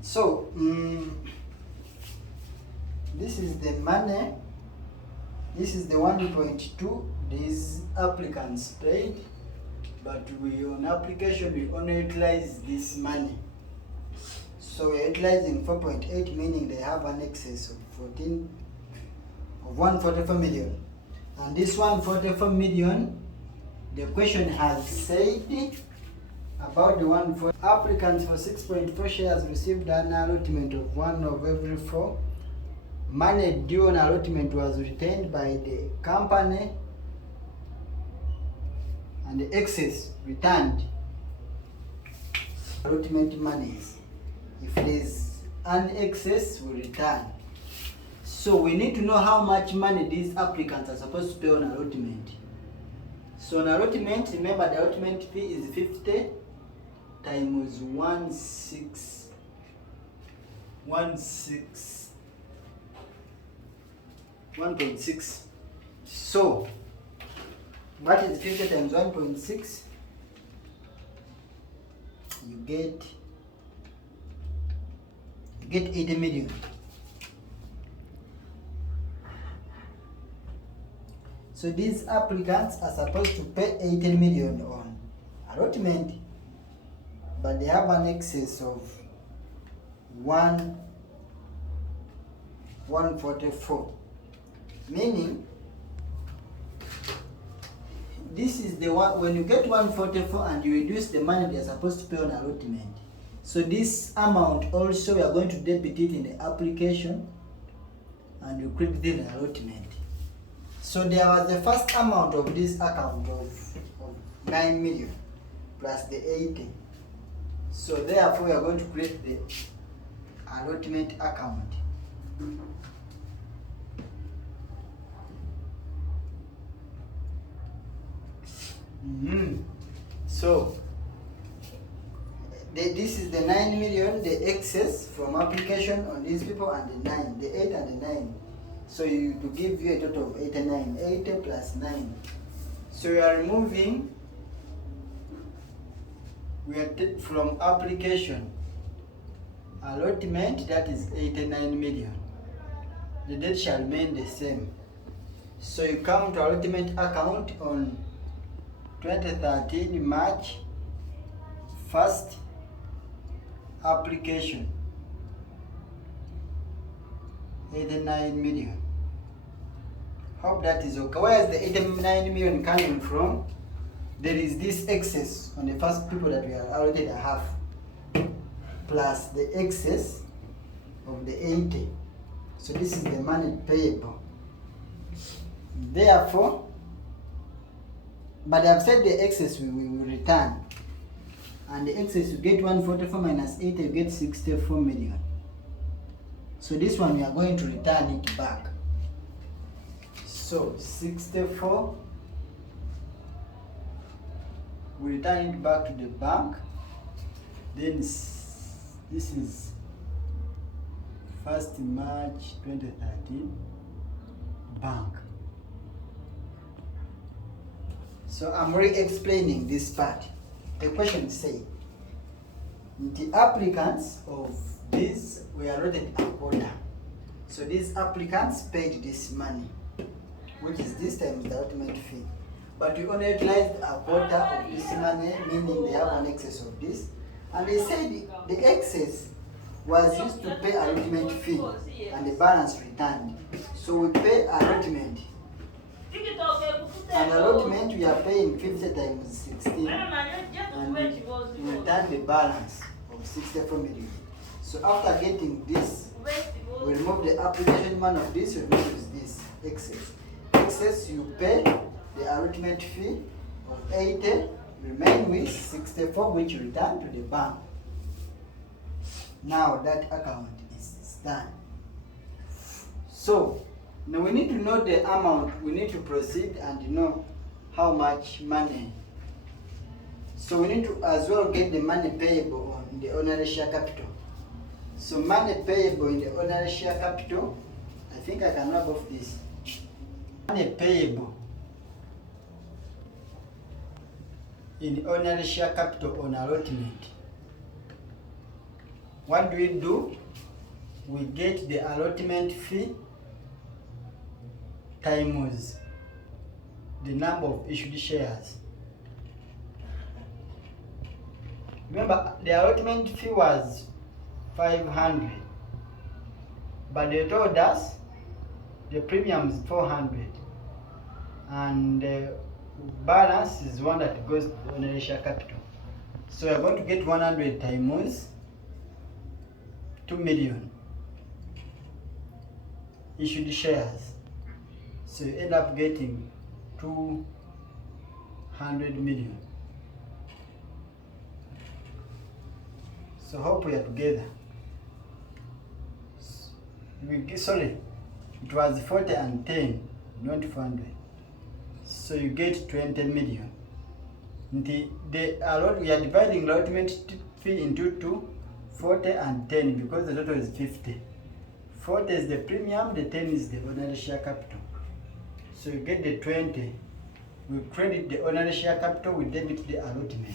So this is the money. This is the 1.2 these applicants paid, but we on application we only utilize this money. So we're utilizing 4.8, meaning they have an excess of 144 million. And this 144 million, the question has said about the 144 applicants for 6.4 shares received an allotment of 1 of every 4. Money due on allotment was retained by the company, and the excess returned. Allotment monies, if there is an excess, we return. So we need to know how much money these applicants are supposed to pay on allotment. So on allotment, remember the allotment fee is 50 times 1.6. So what is 50 times 1.6? You get 80 million. So these applicants are supposed to pay 80 million on allotment, but they have an excess of 144, meaning this is the one. When you get 144 and you reduce the money they are supposed to pay on allotment, so this amount also we are going to debit it in the application and you credit it in the allotment. So there was the first amount of this account of 9 million plus the 80. So therefore we are going to create the allotment account. So this is the 9 million, the excess from application on these people, and the 9, the 8 and the 9. So to give you a total of 89, 80 plus 9. So we are removing, from application, allotment, that is 89 million. The debt shall remain the same. So you come to allotment account on 2013 March 1st, application 89 million. Hope that is okay. Where is the 89 million coming from? There is this excess on the first people that we are already at half, plus the excess of the 80. So this is the money payable. Therefore, but I've said the excess we will return. And the excess, you get 144 minus 80, you get 64 million. So this one we are going to return it back. So 64, we return it back to the bank. Then this is 1st March 2013, bank. So I'm re-explaining this part. The question says, the applicants of this were allotted a quota. So these applicants paid this money, which is this time the ultimate fee. But we only utilized a quota of this money, meaning they have an excess of this. And they said the excess was used to pay allotment fee and the balance returned. So we pay allotment. And allotment we are paying 50 times 16, and we return the balance of 64 million. So after getting this, we remove the application money of this, we use this excess. Excess you pay the allotment fee of 80, remain with 64, which you return to the bank. Now that account is done. So now we need to know the amount, we need to proceed and know how much money. So we need to as well get the money payable on the ordinary share capital. So money payable in the ordinary share capital, I think I can rub off this. Money payable in the ordinary share capital on allotment. what do? We get the allotment fee times the number of issued shares. Remember, the allotment fee was 500, but they told us the premium is 400, and the balance is one that goes to the ordinary share capital. So we are going to get 100 times 2 million issued shares. So you end up getting 200 million. So hope we are together. Sorry, it was 40 and 10, not 400. So you get 20 million. We are dividing the allotment fee into two, 40 and 10, because the total is 50. 40 is the premium, the 10 is the ordinary share capital. So you get the 20. We credit the ordinary share capital, we debit the allotment.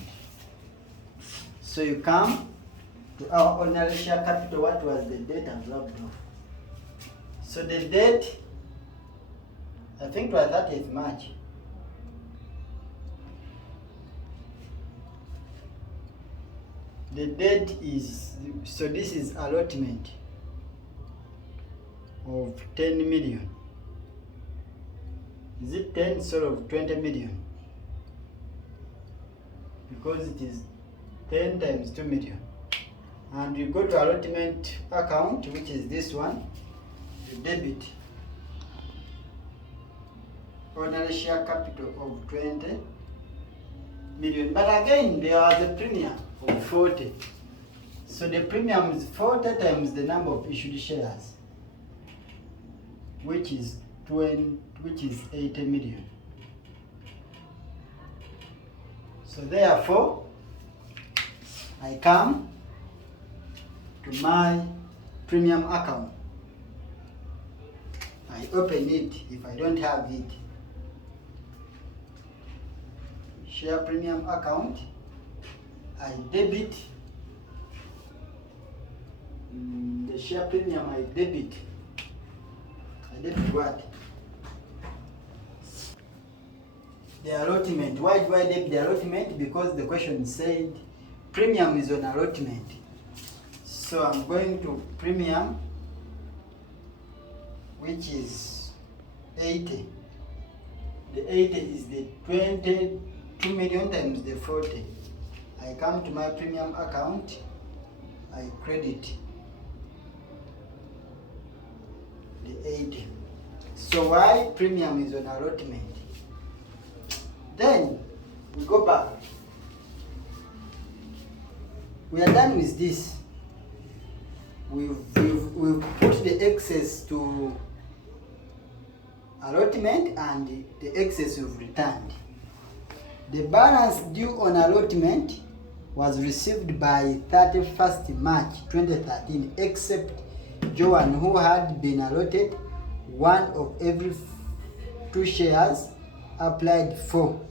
So you come to our ordinary share capital. What was the date and dropped off? So the date, I think it was 30th March. The date is, so this is allotment of 10 million. Is it 10 sort of 20 million? Because it is 10 times 2 million. And you go to allotment account, which is this one, you debit ordinary share capital of 20 million. But again, there was a premium of 40. So the premium is 40 times the number of issued shares, which is 80 million. So therefore, I come to my premium account. I open it if I don't have it. Share premium account. I debit the share premium. I debit what? The allotment. Why do I debit the allotment? Because the question said premium is on allotment. So I'm going to premium, which is 80. The 80 is the 22 million times the 40. I come to my premium account, I credit the 80. So why premium is on allotment? Then we go back. We are done with this. We've put the excess to allotment and the excess we've returned. The balance due on allotment was received by 31st March 2013, except Joan, who had been allotted one of every 2 shares applied for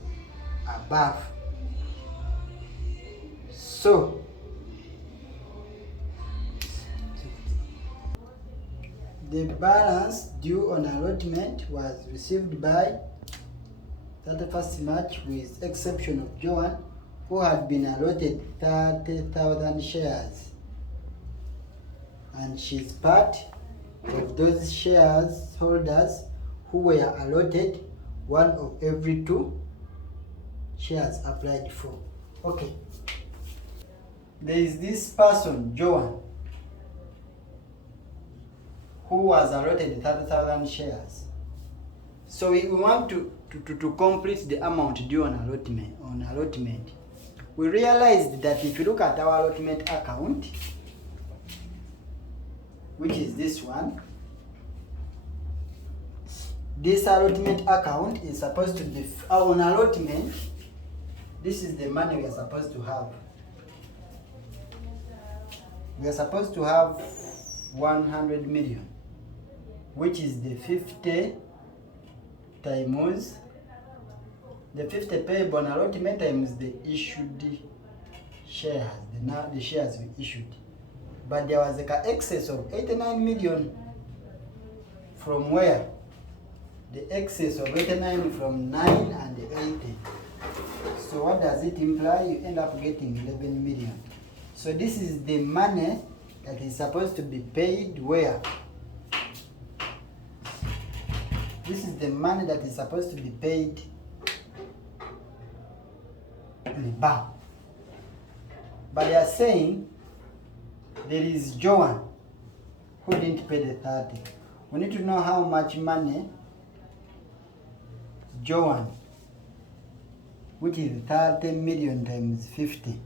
above. So the balance due on allotment was received by 31st March, with exception of Joan, who had been allotted 30,000 shares, and she's part of those shares holders who were allotted one of every 2 shares applied for. Okay. There is this person, Joan, who was allotted 30,000 shares. So we want to complete the amount due on allotment. We realized that if you look at our allotment account, which is this one, this allotment account is supposed to be on allotment. This is the money we are supposed to have. We are supposed to have 100 million, which is the 50 times the 50 payable on allotment times the issued shares, the shares we issued. but there was like an excess of 89 million. From where? The excess of 89 from 9 and 80. So what does it imply? You end up getting 11 million. So this is the money that is supposed to be paid where? This is the money that is supposed to be paid in the bank. But they are saying there is Joan who didn't pay the 30. We need to know how much money Joan, which is 30 million times 50,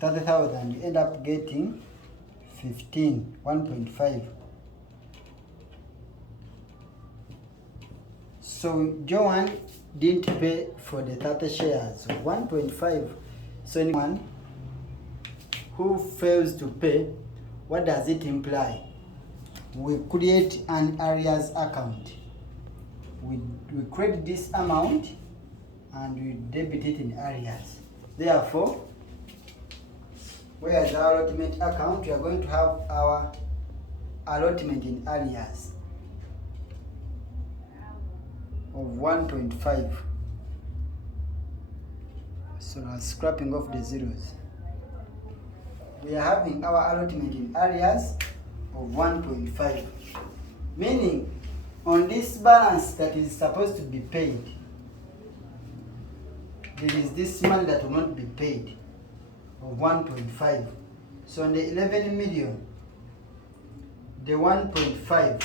30,000, you end up getting 1.5. So Joan didn't pay for the 30 shares, 1.5. So anyone who fails to pay, what does it imply? We create an arrears account. We credit this amount and we debit it in arrears. Therefore, whereas our allotment account, we are going to have our allotment in arrears of 1.5. So now scrapping off the zeros. We are having our allotment in arrears of 1.5. Meaning, on this balance that is supposed to be paid, there is this money that will not be paid of 1.5. So on the 11 million, the 1.5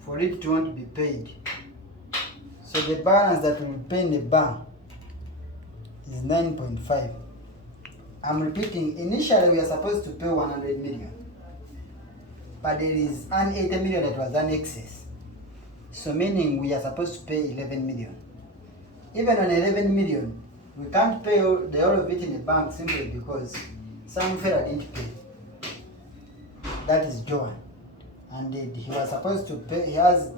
for it to not be paid. So the balance that will pay in the bank is 9.5. I'm repeating, initially we are supposed to pay 100 million. But there is an 80 million that was an excess. So meaning we are supposed to pay 11 million. Even on 11 million, we can't pay the whole of it in the bank simply because some fella didn't pay. That is Joan. And he was supposed to pay, he has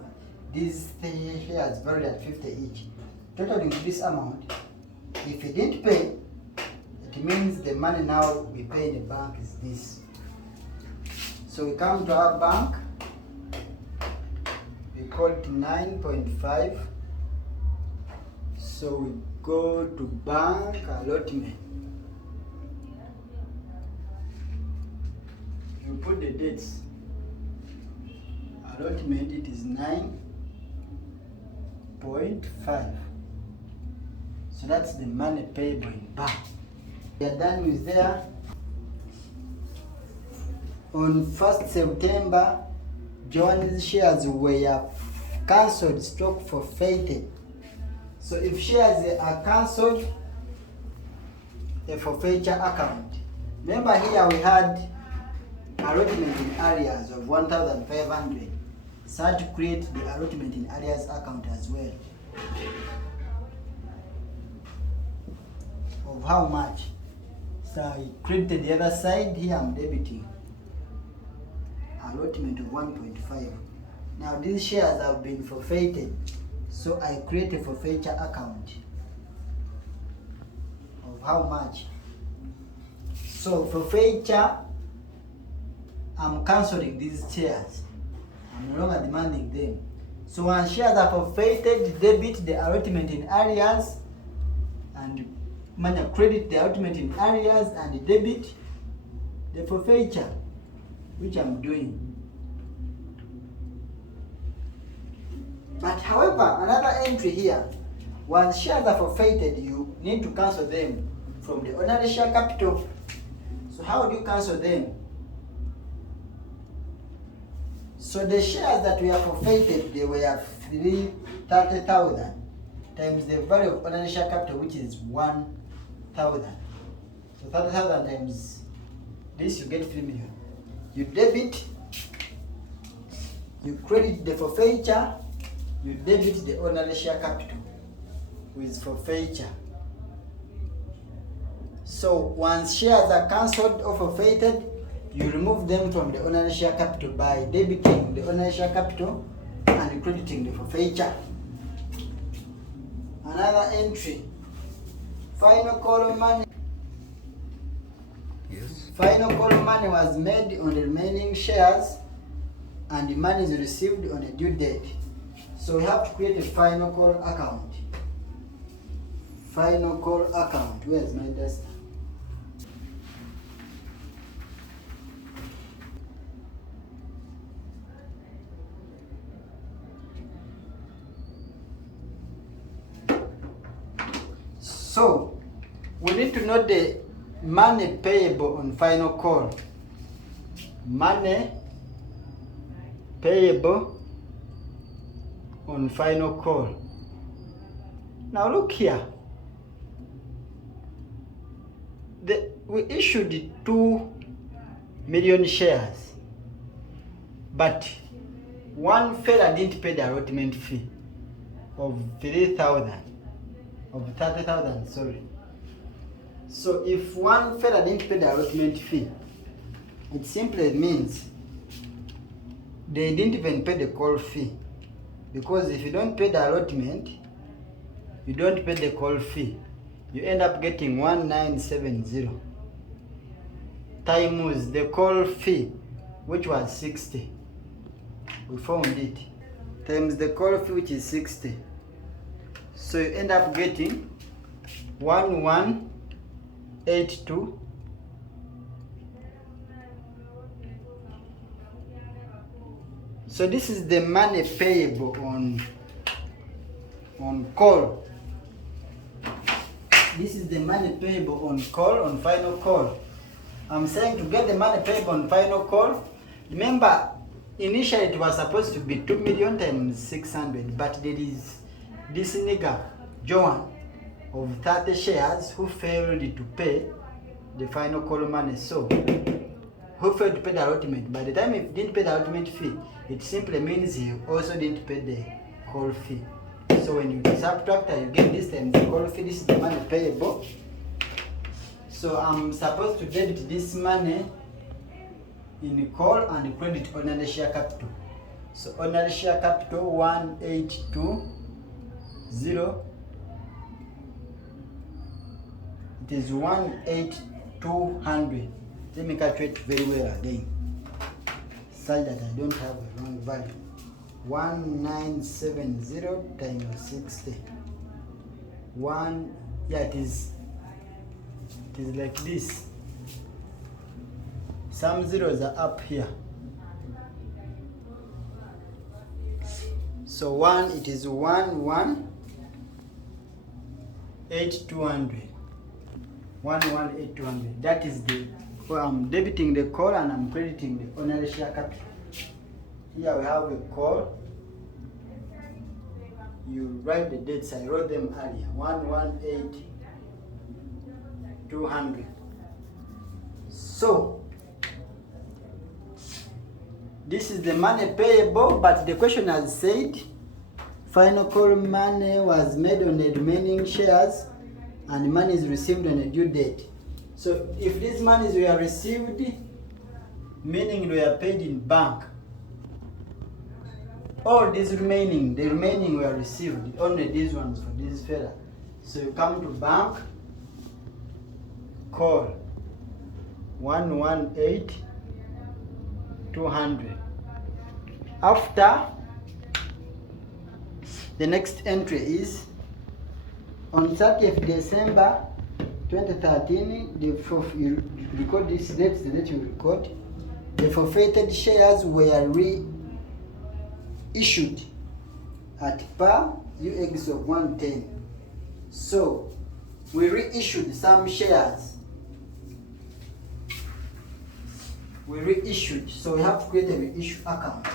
these shares valued at 50 each. Totaling to this amount, if he didn't pay, it means the money now we pay in the bank is this. So we come to our bank, we call it 9.5. So we go to bank allotment. You put the dates. Allotment, it is 9.5. So that's the money payable in bank. We are done with there. On 1st September, Joan's shares were cancelled, stock forfeited. So if shares are cancelled, a forfeiture account. Remember here we had allotment in arrears of 1,500. So I had to create the allotment in arrears account as well. Of how much? So I created the other side, here I'm debiting. Allotment of 1.5. Now these shares have been forfeited, so I create a forfeiture account of how much. So forfeiture, I'm cancelling these shares. I'm no longer demanding them. So when shares are forfeited, debit the allotment in arrears and credit the allotment in arrears and debit the forfeiture, which I'm doing. But however, another entry here, once shares are forfeited, you need to cancel them from the ordinary share capital. So how do you cancel them? So the shares that were forfeited, they were 30,000 times the value of ordinary share capital, which is 1,000. So 30,000 times this, you get 3 million. You debit, you credit the forfeiture, you debit the ordinary share capital with forfeiture. So once shares are cancelled or forfeited, you remove them from the ordinary share capital by debiting the ordinary share capital and crediting the forfeiture. Another entry, final column money. Yes. Final call money was made on the remaining shares and the money is received on a due date. So we have to create a final call account. Final call account. Where's my desk? So we need to know the money payable on final call. Money payable on final call. Now look here. We issued 2 million shares, but one fella didn't pay the allotment fee of 30,000, sorry. So if one fella didn't pay the allotment fee, it simply means they didn't even pay the call fee. Because if you don't pay the allotment, you don't pay the call fee, you end up getting 1970 times the call fee, which was 60. We found it. Times the call fee, which is 60. So you end up getting 1182. So this is the money payable on call. This is the money payable on call, on final call. I'm saying to get the money payable on final call, remember initially it was supposed to be 2 million times 600, but there is this nigga, Joan, of 30 shares who failed to pay the final call money. So, who failed to pay the allotment. By the time he didn't pay the allotment fee, it simply means he also didn't pay the call fee. So when you subtract, you get this times the call fee. This is the money payable. So I'm supposed to debit this money in call and credit ordinary share capital. So ordinary share capital 1820. It is 18200. Let me calculate very well again, such that I don't have a wrong value. 1970 times 60. It is like this. Some zeros are up here. So it is 118200. 118200. That is I'm debiting the call and I'm crediting the ordinary share capital. Here we have a call. You write the dates. I wrote them earlier. 118200. So this is the money payable, but the question has said final call money was made on the remaining shares and money is received on a due date. So if these monies were received, meaning they were paid in bank, all these the remaining were received, only these ones for this fella. So you come to bank, call 118200. After, the next entry is on 30th December 2013, you record this date, the date you record. The forfeited shares were reissued at par UX of 110. So we reissued some shares. So we have to create a reissue account.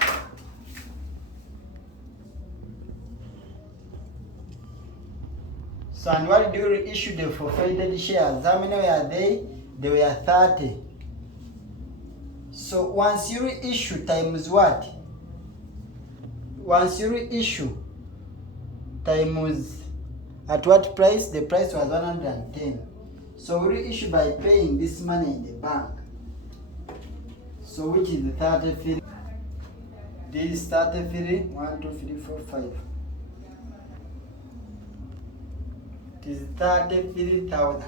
So and what do you reissue the forfeited shares? How many were they? They were 30. So once you reissue times what? Once you reissue times at what price? The price was 110. So we reissue by paying this money in the bank. So which is the 33? This 33, 1, 2, 3, 4, 5. It is 33,000.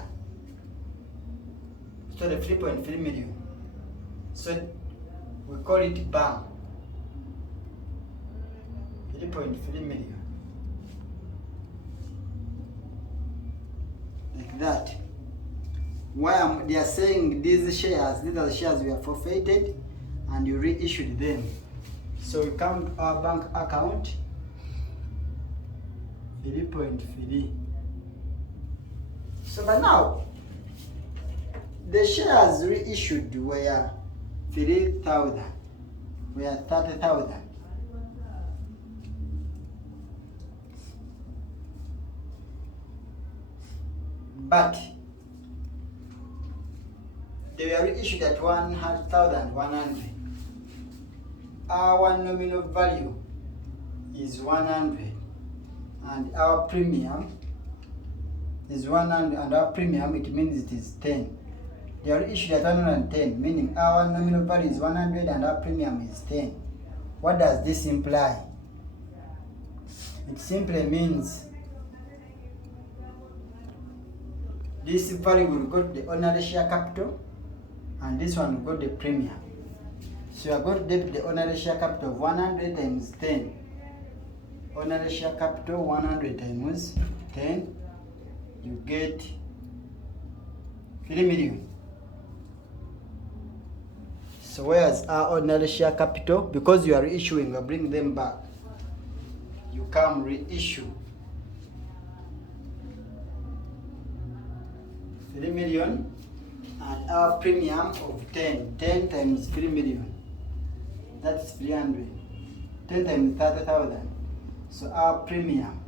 So the 3.3 million. So we call it BAM. 3.3 million. Like that. Why they are saying these are the shares we have forfeited and you reissued them. So we come to our bank account, 3.3. So but now, the shares reissued were 3,000, were 30,000. But they were reissued at 100,100. Our nominal value is 100, and our premium is 100, and our premium, it means it is 10. They are issued at 110, meaning our nominal value is 100 and our premium is 10. What does this imply? It simply means this value will go to the ordinary share capital and this one will go to the premium. So you are going to debit the ordinary share capital of 100 times 10. Ordinary share capital 100 times 10, you get 3 million. So where's our ordinary share capital? Because you are reissuing, you are bringing them back. You come reissue 3 million and our premium of 10. 10 times 3 million. That's 300. 10 times 30,000. So our premium,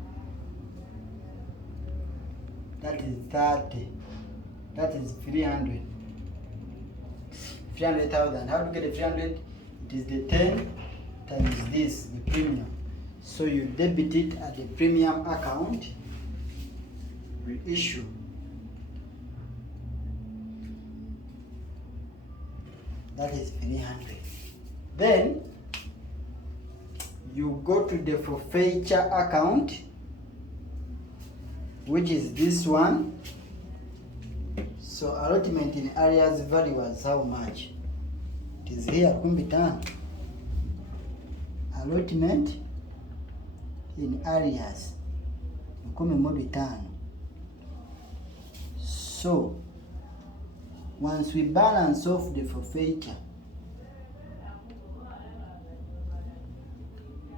that is 30. That is 300. 300,000. How to get the 300? It is the 10 times this, the premium. So you debit it at the premium account, reissue. That is 300. Then you go to the forfeiture account, which is this one. So allotment in areas value was how much? It is here, kumbitan. Allotment in areas, 15. So once we balance off the forfeiture,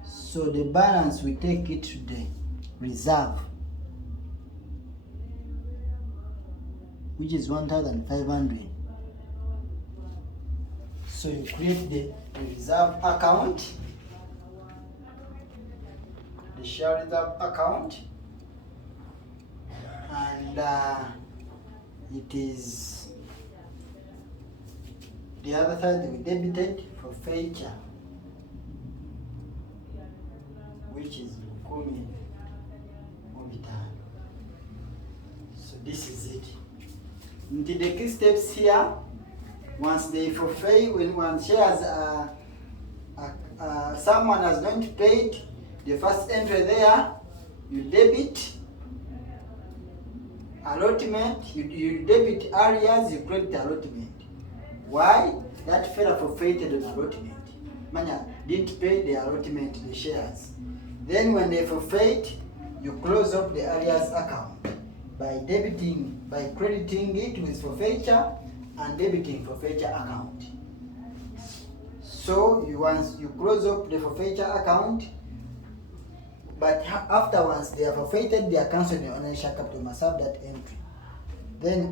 so the balance we take it to the reserve, which is 1,500. So you create the reserve account, the share reserve account, and it is the other side we debited forfeiture, which is 10. So this is it. The key steps here, once they forfeit, when one shares someone has not paid, the first entry there, you debit allotment, you debit areas, you credit allotment. Why? That fellow forfeited an allotment. Manya didn't pay the allotment, the shares. Then when they forfeit, you close up the areas account by crediting it with forfeiture and debiting forfeiture account. So once you close up the forfeiture account, but afterwards they are forfeited, they are cancelled, your ordinary share capital must have that entry. Then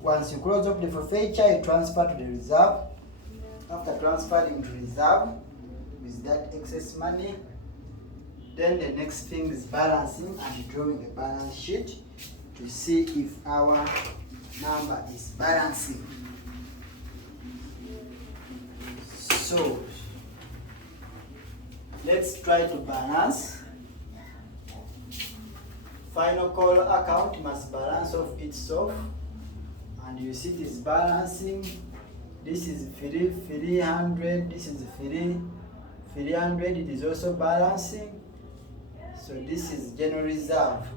once you close up the forfeiture, you transfer to the reserve. After transferring to reserve with that excess money, then the next thing is balancing and drawing the balance sheet to see if our number is balancing. So let's try to balance. Final call account must balance off itself, and you see it is balancing. This is 300, this is 300, it is also balancing. So this is general reserve.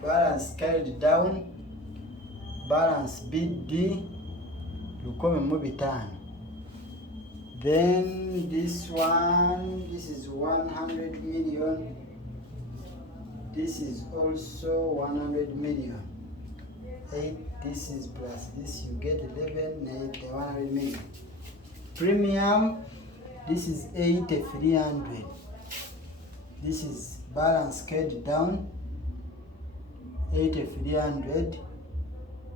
Balance carried down, balance BD lukome mu bitano. Then this one, this is 100 million. This is also 100 million. 8, this is plus this, you get 11, 8, 100 million. Premium, this is 8,300. This is balance scaled down, 8,300.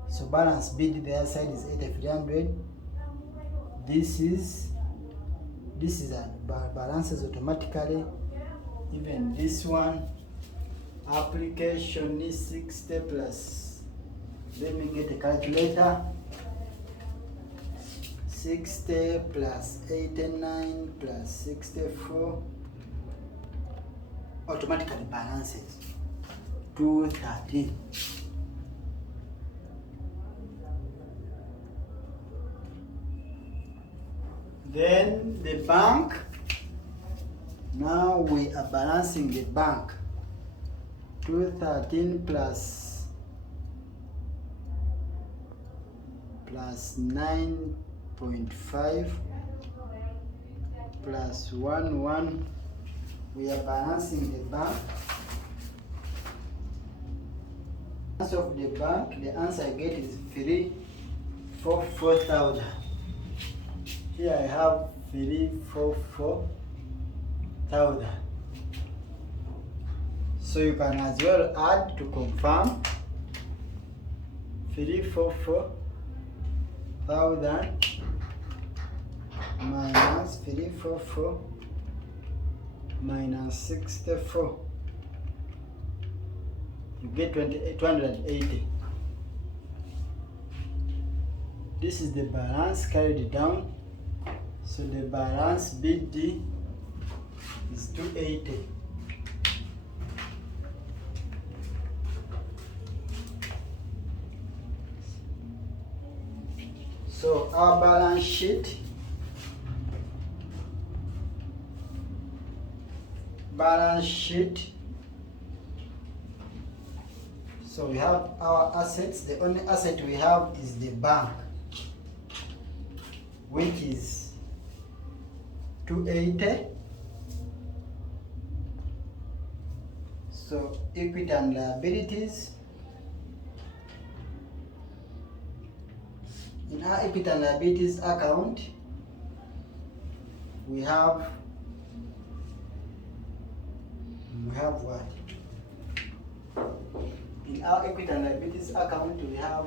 So balance bid the other side is 8,300. This is balances automatically. Even this one, application is 60 plus. Let me get a calculator. 60 plus 89 plus 64 automatically balances 213. Then the bank, now we are balancing the bank. 213 plus 9.5 plus 1. We are balancing the bank. Answer of the bank, the answer I get is 344,000. Here I have 344,000. So you can as well add to confirm 344,000 minus 344 minus 64. You get 280. This is the balance carried down. So the balance BD is 280. So our balance sheet, so we have our assets. The only asset we have is the bank, which is 280. So equity and liabilities. In our equity and liabilities account, we have what? In our equity and liabilities account, we have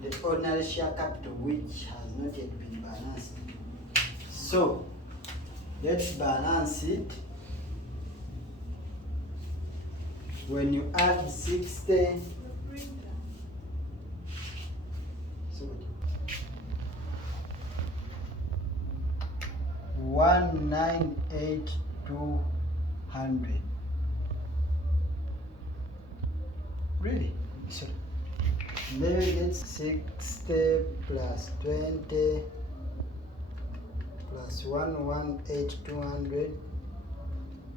the ordinary share capital, which has not yet been balanced. So let's balance it. When you add 60, so 198,200. Really? So maybe it's 60 plus 20 plus 118,200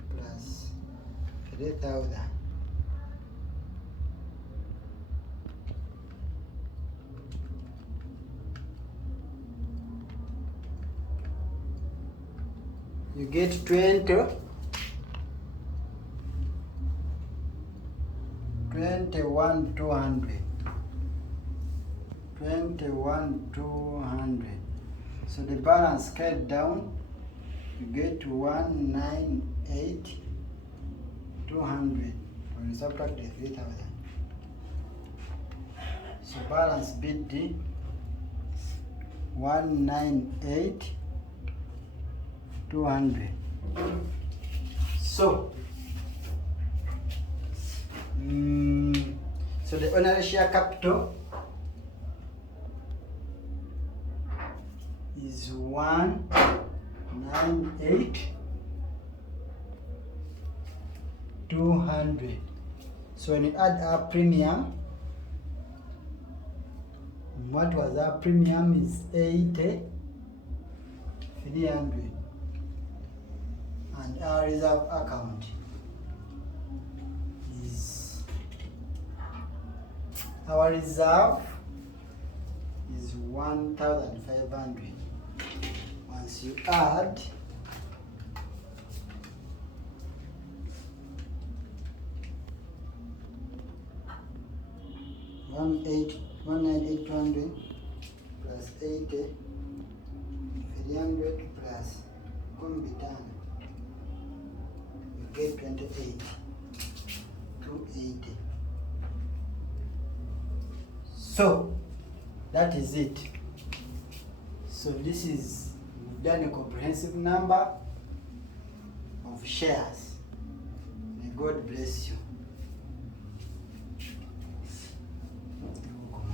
plus 3,000. You get 21,200. 21,200. So the balance scaled down, you get 198,200. When you subtract the 3,000. So balance BD 198,200. So so the ordinary share capital is 198,200. So when you add our premium, what was our premium is 8,300, and our reserve account is Our reserve is 1,500. Once you add 198,200 plus 80, 300 plus 15, you get 28, 280. So that is it. So this is, we've done a comprehensive number of shares. May God bless you.